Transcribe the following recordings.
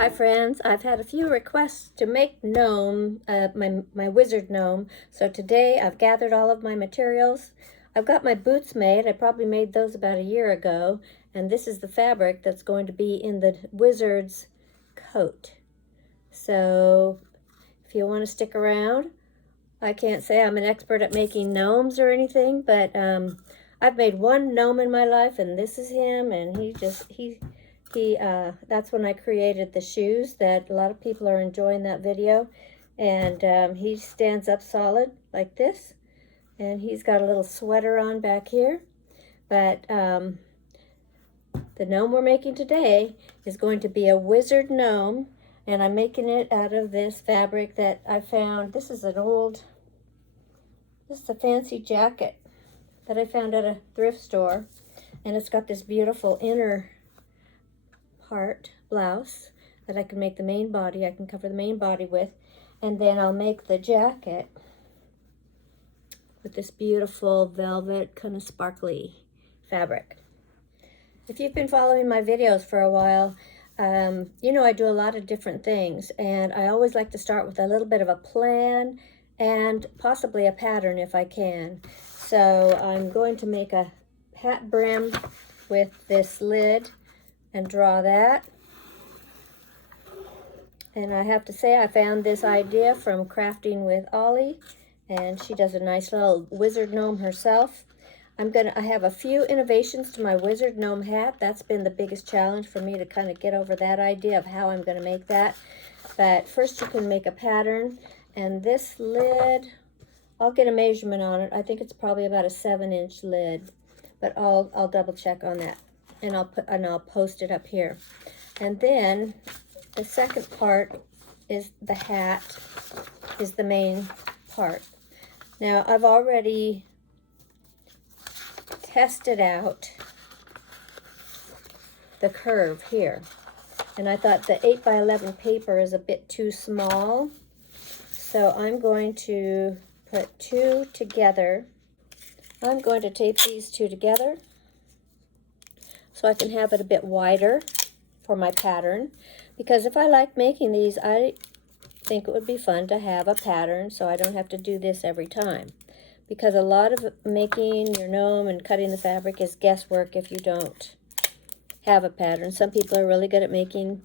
Hi friends, I've had a few requests to make gnome, my wizard gnome. So today I've gathered all of my materials. I've got my boots made. I probably made those about a year ago. And this is the fabric that's going to be in the wizard's coat. So if you want to stick around, I can't say I'm an expert at making gnomes or anything, but I've made one gnome in my life, and this is him, and that's when I created the shoes that a lot of people are enjoying that video. And he stands up solid like this, and he's got a little sweater on back here. But the gnome we're making today is going to be a wizard gnome, and I'm making it out of this fabric that I found. This is a fancy jacket that I found at a thrift store, and it's got this beautiful inner part blouse that I can make the main body. I can cover the main body with, and then I'll make the jacket with this beautiful velvet kind of sparkly fabric. If you've been following my videos for a while, you know I do a lot of different things, and I always like to start with a little bit of a plan and possibly a pattern if I can. So I'm going to make a hat brim with this lid and draw that. And I have to say I found this idea from Crafting with Ollie, and she does a nice little wizard gnome herself. I have a few innovations to my wizard gnome hat. That's been the biggest challenge for me, to kind of get over that idea of how I'm going to make that. But first you can make a pattern, and this lid, I'll get a measurement on it. I think it's probably about a 7-inch lid, but I'll double check on that, and I'll post it up here. And then the second part is the hat, is the main part. Now I've already tested out the curve here, and I thought the 8x11 paper is a bit too small, so I'm going to put two together. I'm going to tape these two together so I can have it a bit wider for my pattern, because if I like making these, I think it would be fun to have a pattern so I don't have to do this every time, because a lot of making your gnome and cutting the fabric is guesswork if you don't have a pattern. Some people are really good at making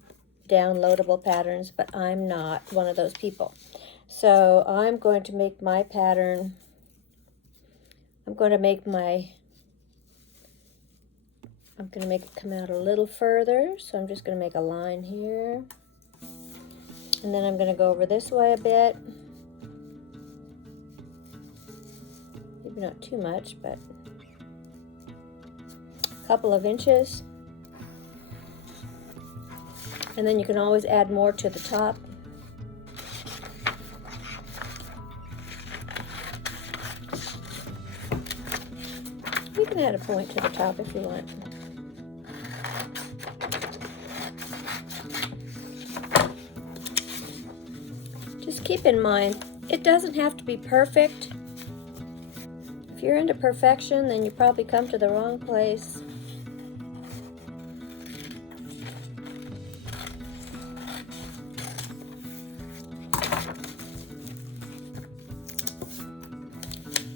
downloadable patterns, but I'm not one of those people. So I'm going to make my pattern. I'm going to make it come out a little further, so I'm just going to make a line here, and then I'm going to go over this way a bit, maybe not too much, but a couple of inches, and then you can always add more to the top. You can add a point to the top if you want. Just keep in mind, it doesn't have to be perfect. If you're into perfection, then you probably come to the wrong place.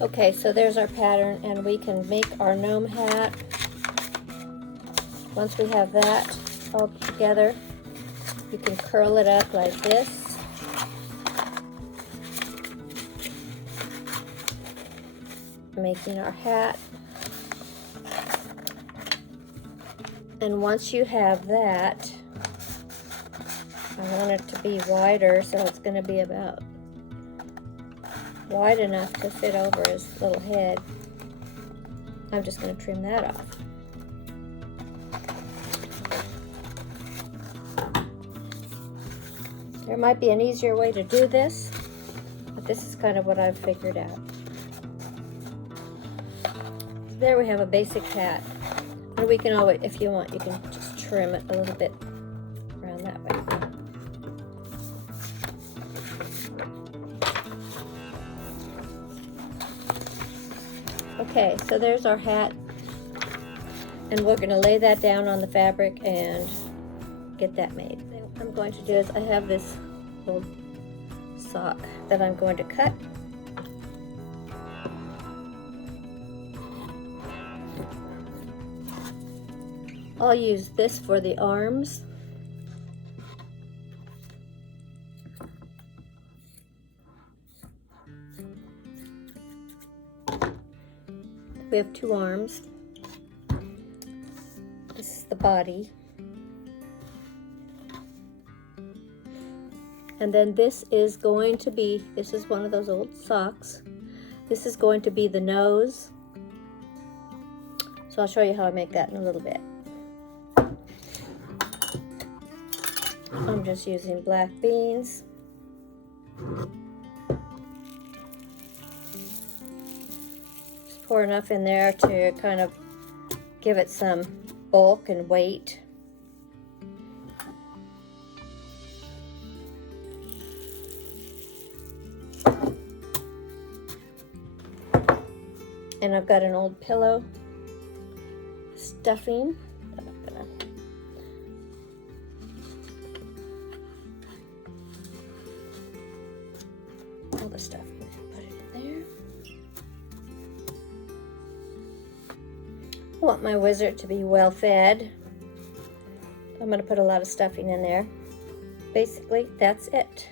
Okay, so there's our pattern, and we can make our gnome hat. Once we have that all together, you can curl it up like this. Making our hat. And once you have that, I want it to be wider, so it's going to be about wide enough to fit over his little head. I'm just going to trim that off. There might be an easier way to do this, but this is kind of what I've figured out. There we have a basic hat, and we can always, if you want, you can just trim it a little bit around that way. Okay, so there's our hat, and we're going to lay that down on the fabric and get that made. What I'm going to do is I have this old sock that I'm going to cut. I'll use this for the arms. We have 2 arms. This is the body. And then this is going to be, this is one of those old socks. This is going to be the nose. So I'll show you how I make that in a little bit. I'm just using black beans. Just pour enough in there to kind of give it some bulk and weight. And I've got an old pillow stuffing that I'm gonna all the stuffing and put it in there. I want my wizard to be well fed. I'm gonna put a lot of stuffing in there. Basically, that's it.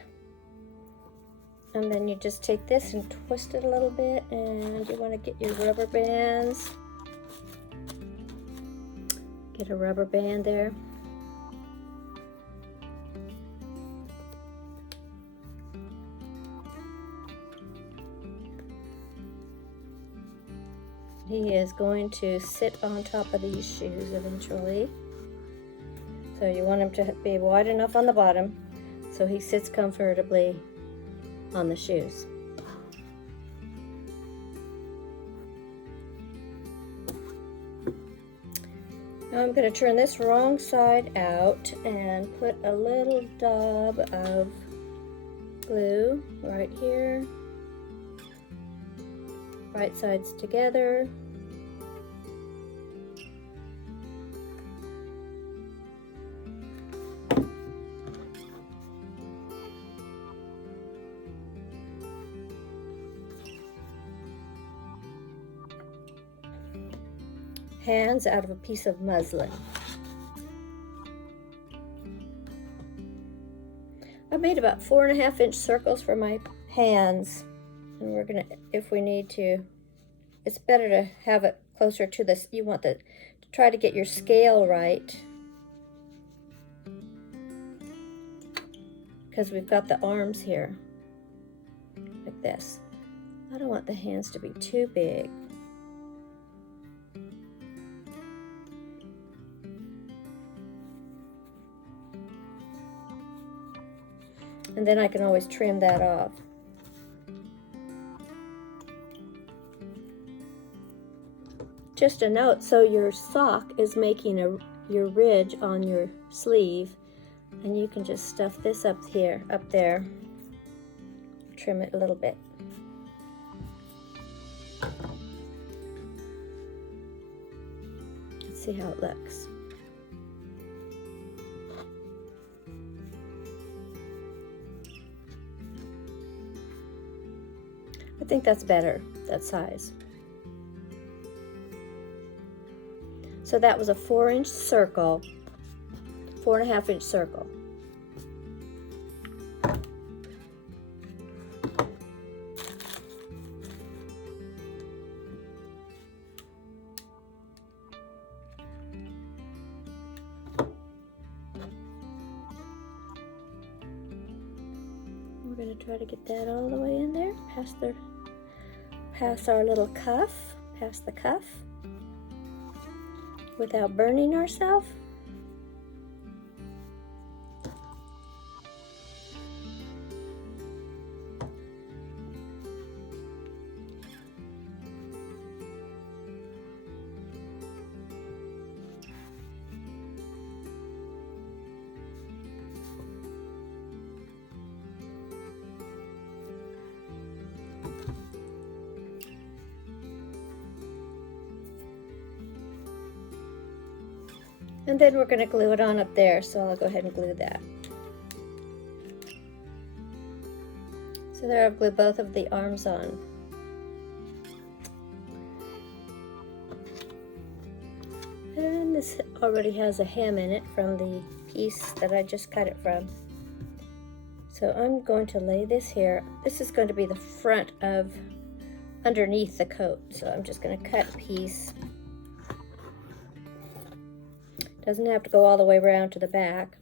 And then you just take this and twist it a little bit, and you want to get your rubber bands. Get a rubber band there. He is going to sit on top of these shoes eventually. So you want him to be wide enough on the bottom so he sits comfortably on the shoes. Now I'm going to turn this wrong side out and put a little dab of glue right here. Right sides together. Hands out of a piece of muslin. I made about 4.5-inch circles for my hands, and we're gonna, if we need to, it's better to have it closer to this. You want to try to get your scale right, because we've got the arms here like this. I don't want the hands to be too big. And then I can always trim that off. Just a note, so your sock is making your ridge on your sleeve, and you can just stuff this up there, trim it a little bit. Let's see how it looks. I think that's better, that size. So that was a 4-inch circle, 4.5-inch circle. We're going to try to get that all the way in there, past our little cuff, past the cuff, without burning ourselves. And then we're going to glue it on up there, so I'll go ahead and glue that. So there, I've glued both of the arms on. And this already has a hem in it from the piece that I just cut it from. So I'm going to lay this here. This is going to be the front of underneath the coat. So I'm just going to cut a piece. Doesn't have to go all the way around to the back.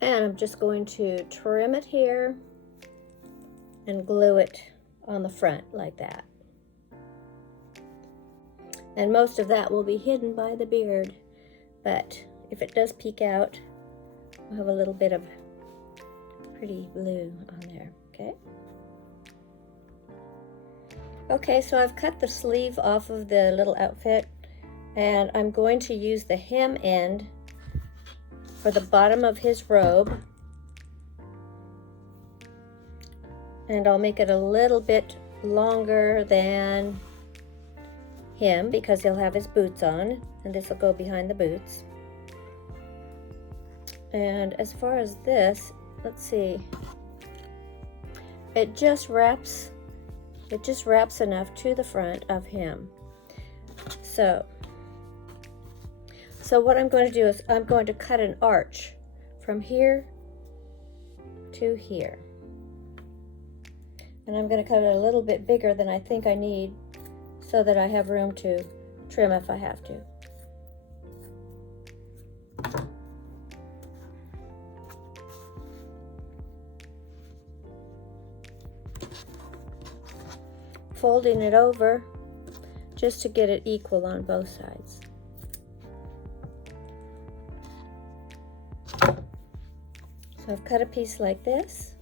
And I'm just going to trim it here and glue it on the front like that. And most of that will be hidden by the beard, but if it does peek out, we'll have a little bit of pretty blue on there, okay? Okay, so I've cut the sleeve off of the little outfit, and I'm going to use the hem end for the bottom of his robe, and I'll make it a little bit longer than him because he'll have his boots on, and this will go behind the boots. And as far as this, let's see, it just wraps enough to the front of him. So what I'm going to do is I'm going to cut an arch from here to here. And I'm going to cut it a little bit bigger than I think I need so that I have room to trim if I have to. Folding it over just to get it equal on both sides. So I've cut a piece like this.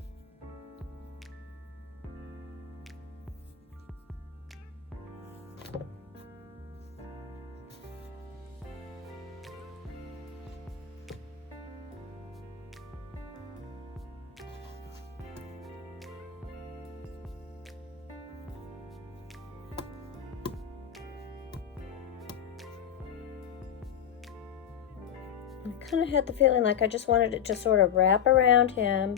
I kind of had the feeling like I just wanted it to sort of wrap around him.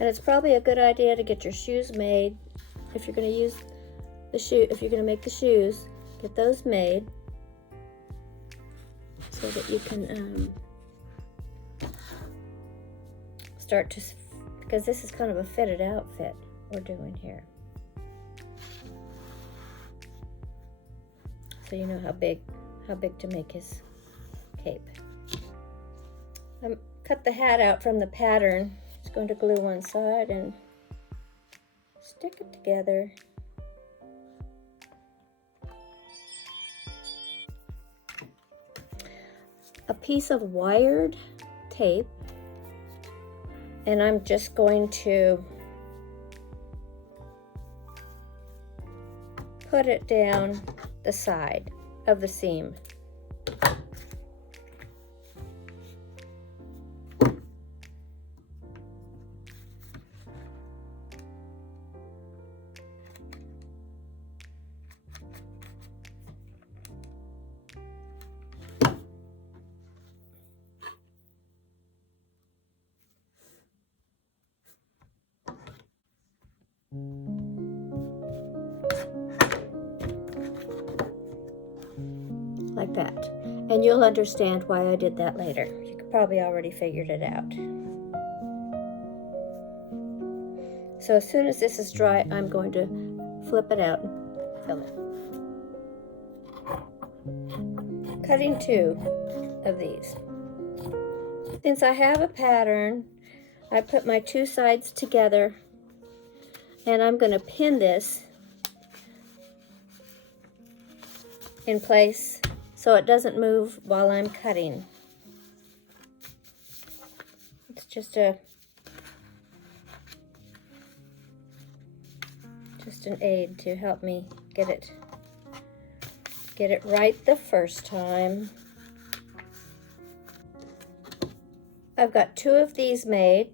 And it's probably a good idea to get your shoes made. If you're going to use the shoe, if you're going to make the shoes, get those made so that you can start to, because this is kind of a fitted outfit we're doing here. So you know how big to make his cape. Cut the hat out from the pattern. Just going to glue one side and stick it together. A piece of wired tape, and I'm just going to put it down the side of the seam. Like that. And you'll understand why I did that later. You could probably already figured it out. So as soon as this is dry, I'm going to flip it out and fill it. Cutting 2 of these. Since I have a pattern, I put my 2 sides together, and I'm going to pin this in place so it doesn't move while I'm cutting. just an aid to help me get it right the first time. I've got 2 of these made,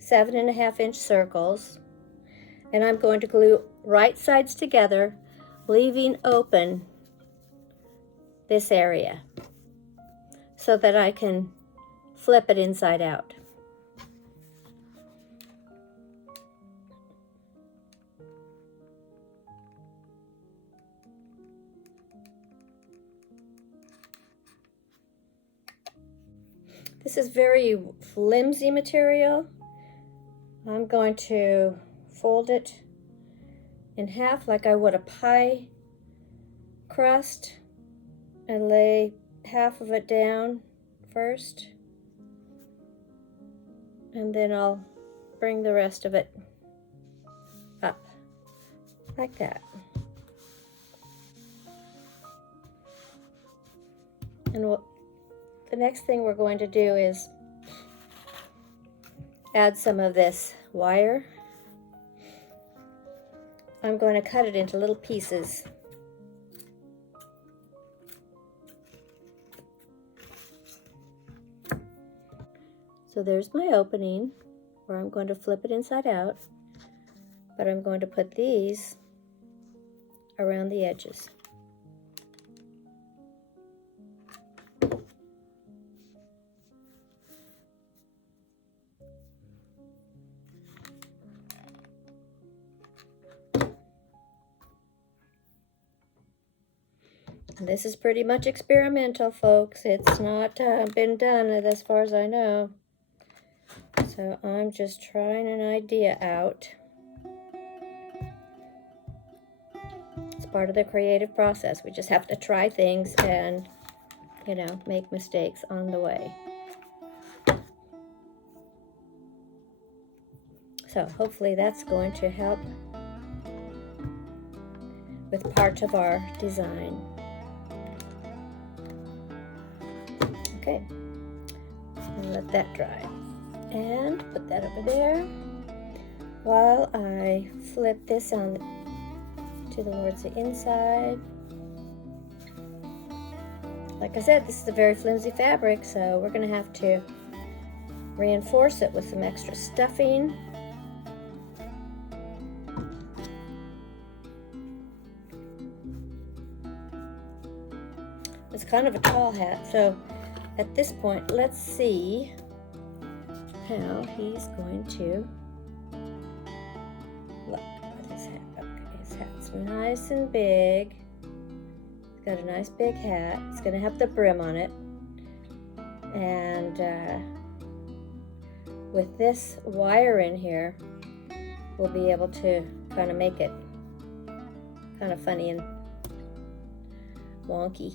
7.5-inch circles, and I'm going to glue right sides together, leaving open this area so that I can flip it inside out. This is very flimsy material. I'm going to fold it in half like I would a pie crust and lay half of it down first, and then I'll bring the rest of it up like that. And the next thing we're going to do is add some of this wire. I'm going to cut it into little pieces. So there's my opening where I'm going to flip it inside out, but I'm going to put these around the edges. This is pretty much experimental, folks. It's not been done as far as I know. So I'm just trying an idea out. It's part of the creative process. We just have to try things and, you know, make mistakes on the way. So hopefully that's going to help with part of our design. Okay, and let that dry and put that over there while I flip this on towards the inside. Like I said, this is a very flimsy fabric, so we're going to have to reinforce it with some extra stuffing. It's kind of a tall hat, so at this point, let's see how he's going to look with his hat. Okay, his hat's nice and big. He's got a nice big hat. It's going to have the brim on it. And with this wire in here, we'll be able to kind of make it kind of funny and wonky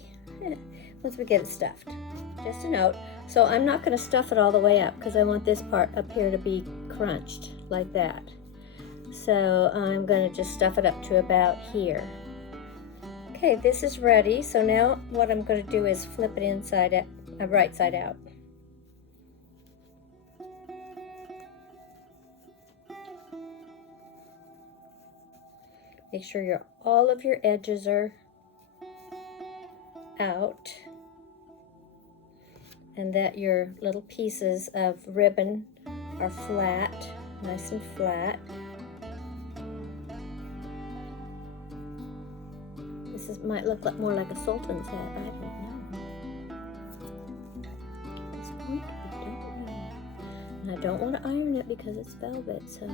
once we get it stuffed. Just a note. So I'm not going to stuff it all the way up because I want this part up here to be crunched like that. So I'm going to just stuff it up to about here. Okay, this is ready. So now what I'm going to do is flip it inside out, right side out. Make sure all of your edges are out, and that your little pieces of ribbon are flat, nice and flat. This might look like more like a sultan's hat, I don't know. It's going to be, don't know. And I don't want to iron it because it's velvet, so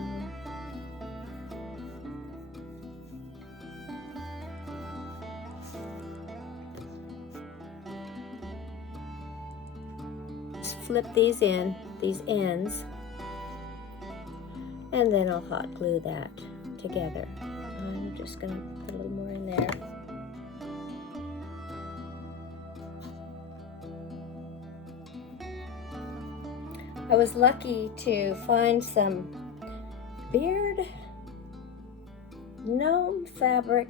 flip these in, these ends, and then I'll hot glue that together. I'm just going to put a little more in there. I was lucky to find some beard gnome fabric,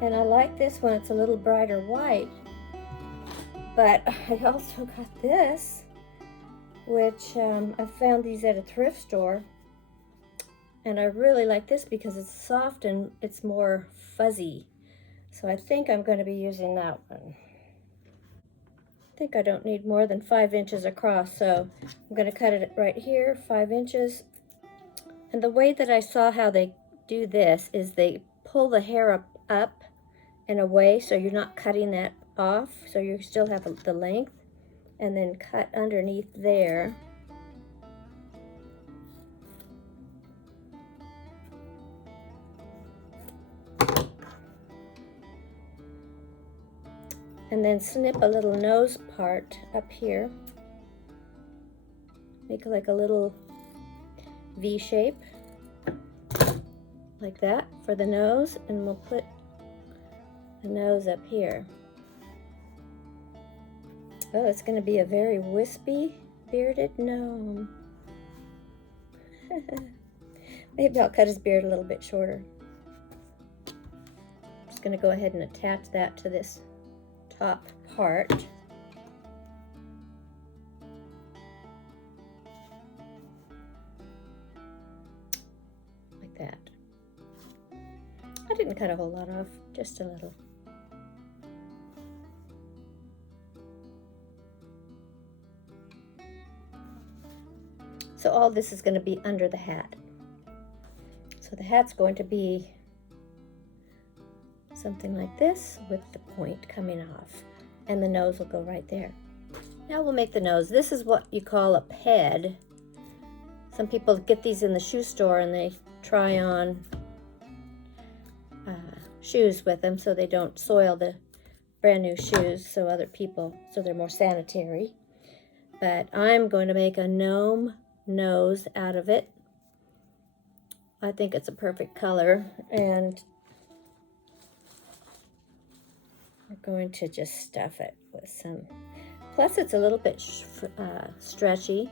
and I like this one. It's a little brighter white, but I also got this, which I found these at a thrift store, And I really like this because it's soft and it's more fuzzy. So I think I'm going to be using that one. I think I don't need more than 5 inches across, so I'm going to cut it right here, 5 inches. And the way that I saw how they do this is they pull the hair up and away, so you're not cutting that off, so you still have the length, and then cut underneath there. And then snip a little nose part up here. Make like a little V shape, like that for the nose, and we'll put the nose up here. Oh, it's going to be a very wispy, bearded gnome. Maybe I'll cut his beard a little bit shorter. Just going to go ahead and attach that to this top part. Like that. I didn't cut a whole lot off, just a little. So all this is going to be under the hat. So the hat's going to be something like this with the point coming off, and the nose will go right there. Now we'll make the nose. This is what you call a ped. Some people get these in the shoe store and they try on shoes with them so they don't soil the brand new shoes, so they're more sanitary. But I'm going to make a gnome nose out of it. I think it's a perfect color, and we're going to just stuff it with some, plus it's a little bit stretchy.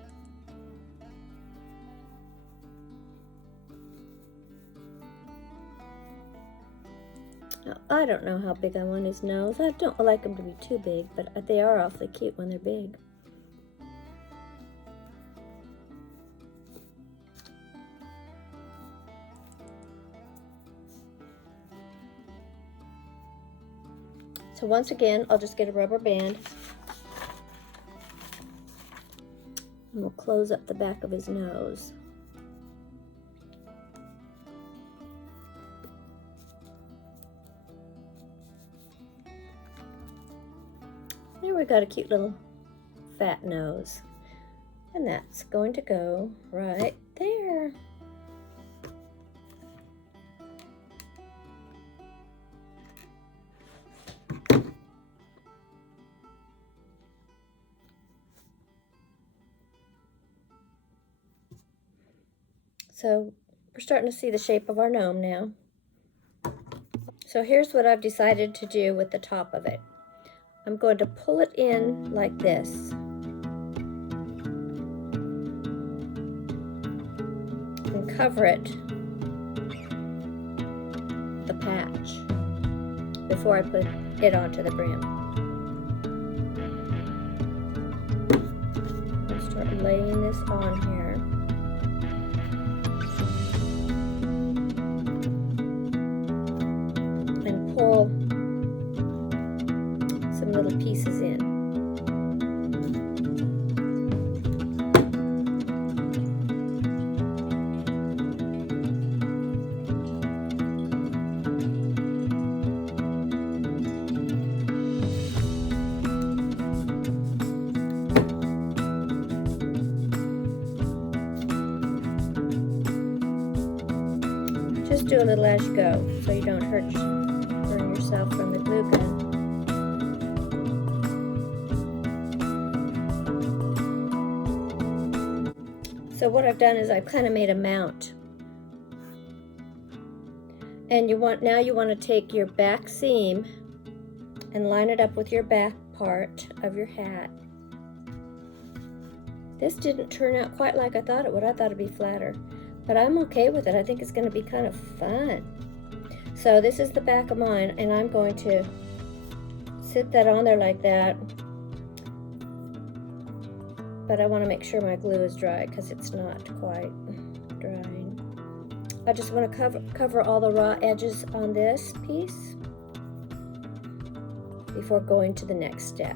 Now, I don't know how big I want his nose. I don't like them to be too big, but they are awfully cute when they're big. So once again, I'll just get a rubber band and we'll close up the back of his nose. There we got a cute little fat nose. And that's going to go right there. So we're starting to see the shape of our gnome now. So here's what I've decided to do with the top of it. I'm going to pull it in like this. And cover it, the patch, before I put it onto the brim. I'll start laying this on here. Pull some little pieces in. Just do a little as you go so you don't burn yourself from the glue gun. So what I've done is I've kind of made a mount. And now you want to take your back seam and line it up with your back part of your hat. This didn't turn out quite like I thought it would. I thought it'd be flatter, but I'm okay with it. I think it's going to be kind of fun. So this is the back of mine, and I'm going to sit that on there like that. But I want to make sure my glue is dry because it's not quite drying. I just want to cover all the raw edges on this piece before going to the next step.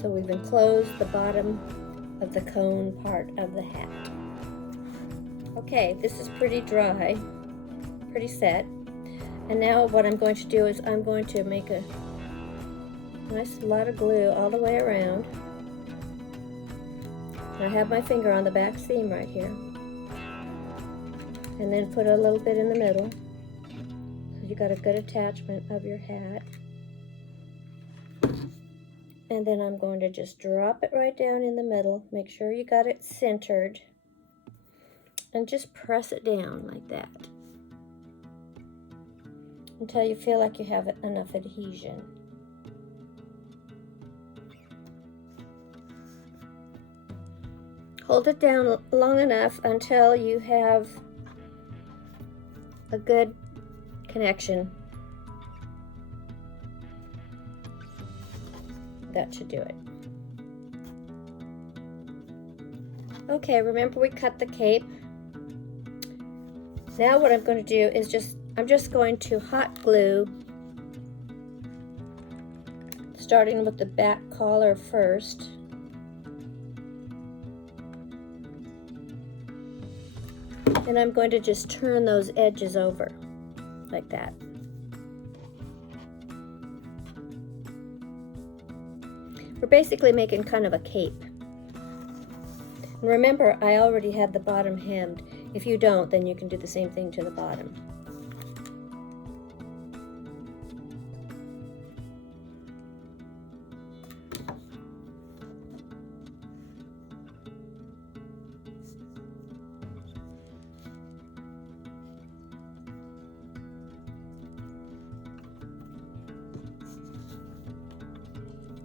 So we've enclosed the bottom of the cone part of the hat. Okay, this is pretty dry, pretty set. And now what I'm going to do is I'm going to make a nice lot of glue all the way around. I have my finger on the back seam right here. And then put a little bit in the middle. So you got a good attachment of your hat. And then I'm going to just drop it right down in the middle. Make sure you got it centered. And just press it down like that. Until you feel like you have enough adhesion. Hold it down long enough until you have a good connection. That should do it. Okay, remember we cut the cape. Now what I'm going to do is I'm just going to hot glue, starting with the back collar first. And I'm going to just turn those edges over like that. We're basically making kind of a cape. And remember, I already had the bottom hemmed. If you don't, then you can do the same thing to the bottom.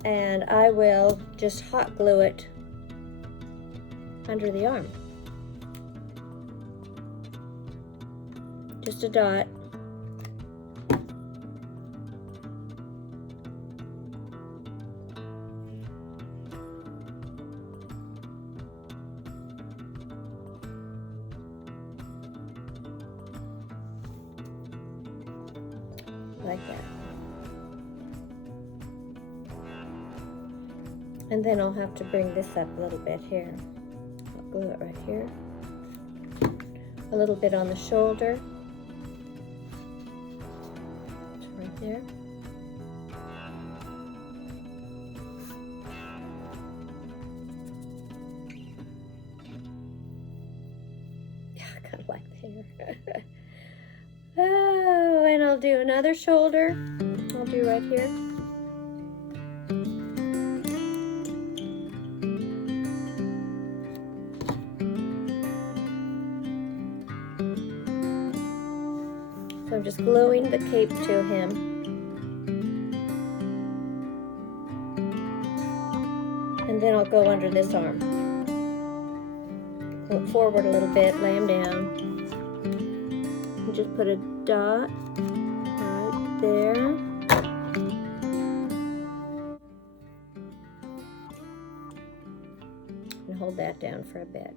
And I will just hot glue it under the arm. Just a dot. Like that. And then I'll have to bring this up a little bit here. I'll glue it right here. A little bit on the shoulder. It's right there. Yeah, I kind of like the hair. Oh, and I'll do another shoulder. I'll do right here. So I'm just gluing the cape to him. And then I'll go under this arm. Pull it forward a little bit, lay him down. And just put a dot right there. And hold that down for a bit.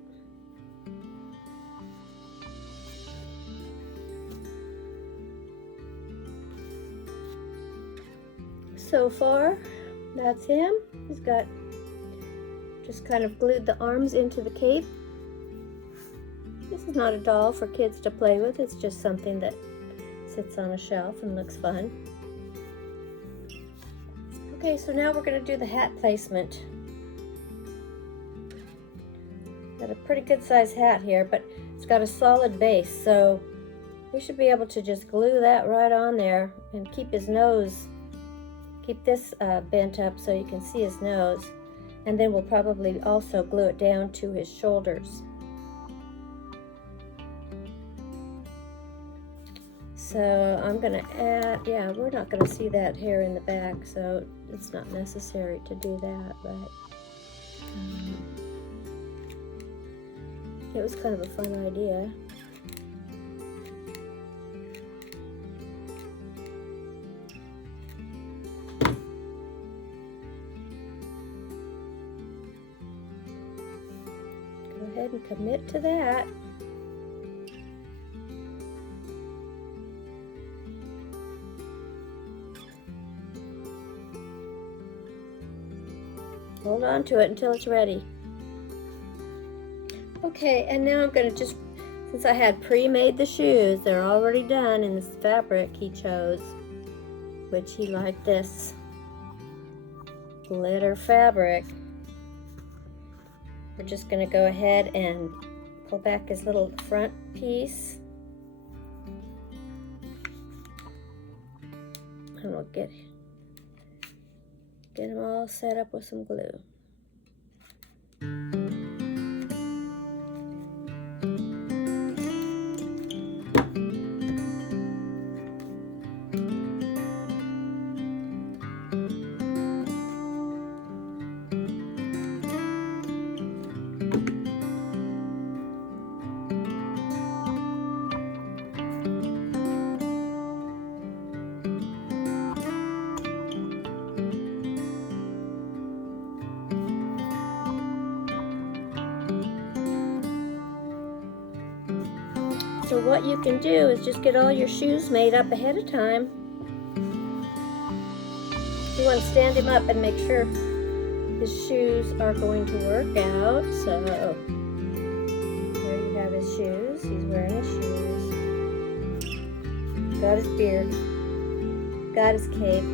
So far, that's him. He's got just kind of glued the arms into the cape. This is not a doll for kids to play with. It's just something that sits on a shelf and looks fun. Okay, so now we're going to do the hat placement. Got a pretty good size hat here, but it's got a solid base, so we should be able to just glue that right on there and keep his nose. Keep this bent up so you can see his nose, and then we'll probably also glue it down to his shoulders. So I'm going to add, yeah, we're not going to see that hair in the back, so it's not necessary to do that, but it was kind of a fun idea. ahead and commit to that. Hold on to it until it's ready. Okay, and now I'm going to just, since I had pre-made the shoes, they're already done in this fabric he chose, which he liked this glitter fabric. We're just going to go ahead and pull back his little front piece. And we'll get him all set up with some glue. So what you can do is just get all your shoes made up ahead of time. You want to stand him up and make sure his shoes are going to work out. So there you have his shoes. He's wearing his shoes. Got his beard. Got his cape.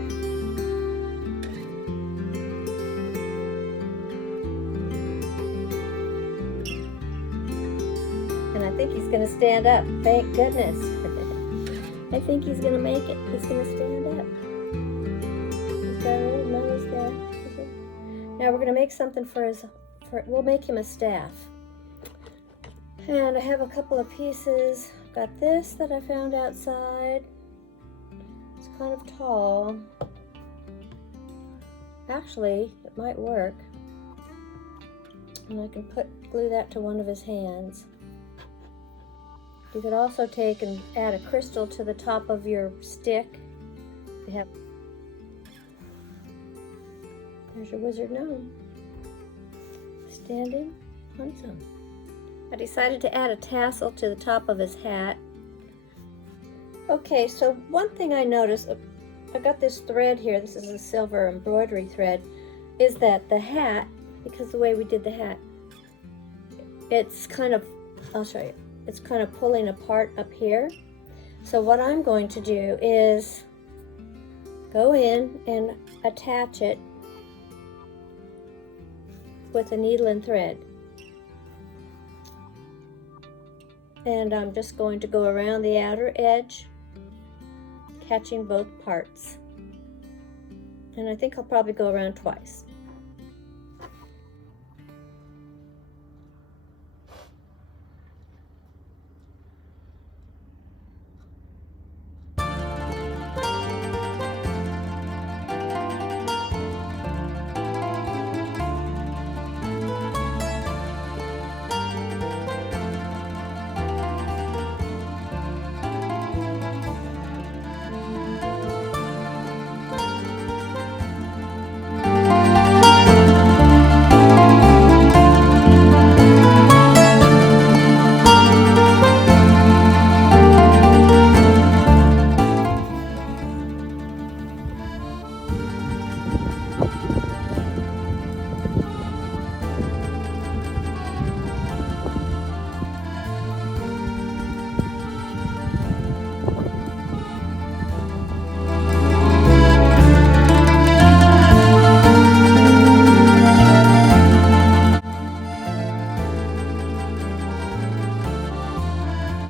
I think he's going to stand up. Thank goodness. I think he's going to make it. He's going to stand up. He's got a little nose there. Now we're going to make something we'll make him a staff. And I have a couple of pieces. Got this that I found outside. It's kind of tall. Actually, it might work. And I can glue that to one of his hands. You could also take and add a crystal to the top of your stick. There's your wizard gnome, standing on his own. I decided to add a tassel to the top of his hat. Okay, so one thing I noticed, I got this thread here, this is a silver embroidery thread, is that the hat, because the way we did the hat, it's kind of, I'll show you. It's kind of pulling apart up here. So what I'm going to do is go in and attach it with a needle and thread. And I'm just going to go around the outer edge, catching both parts. And I think I'll probably go around twice.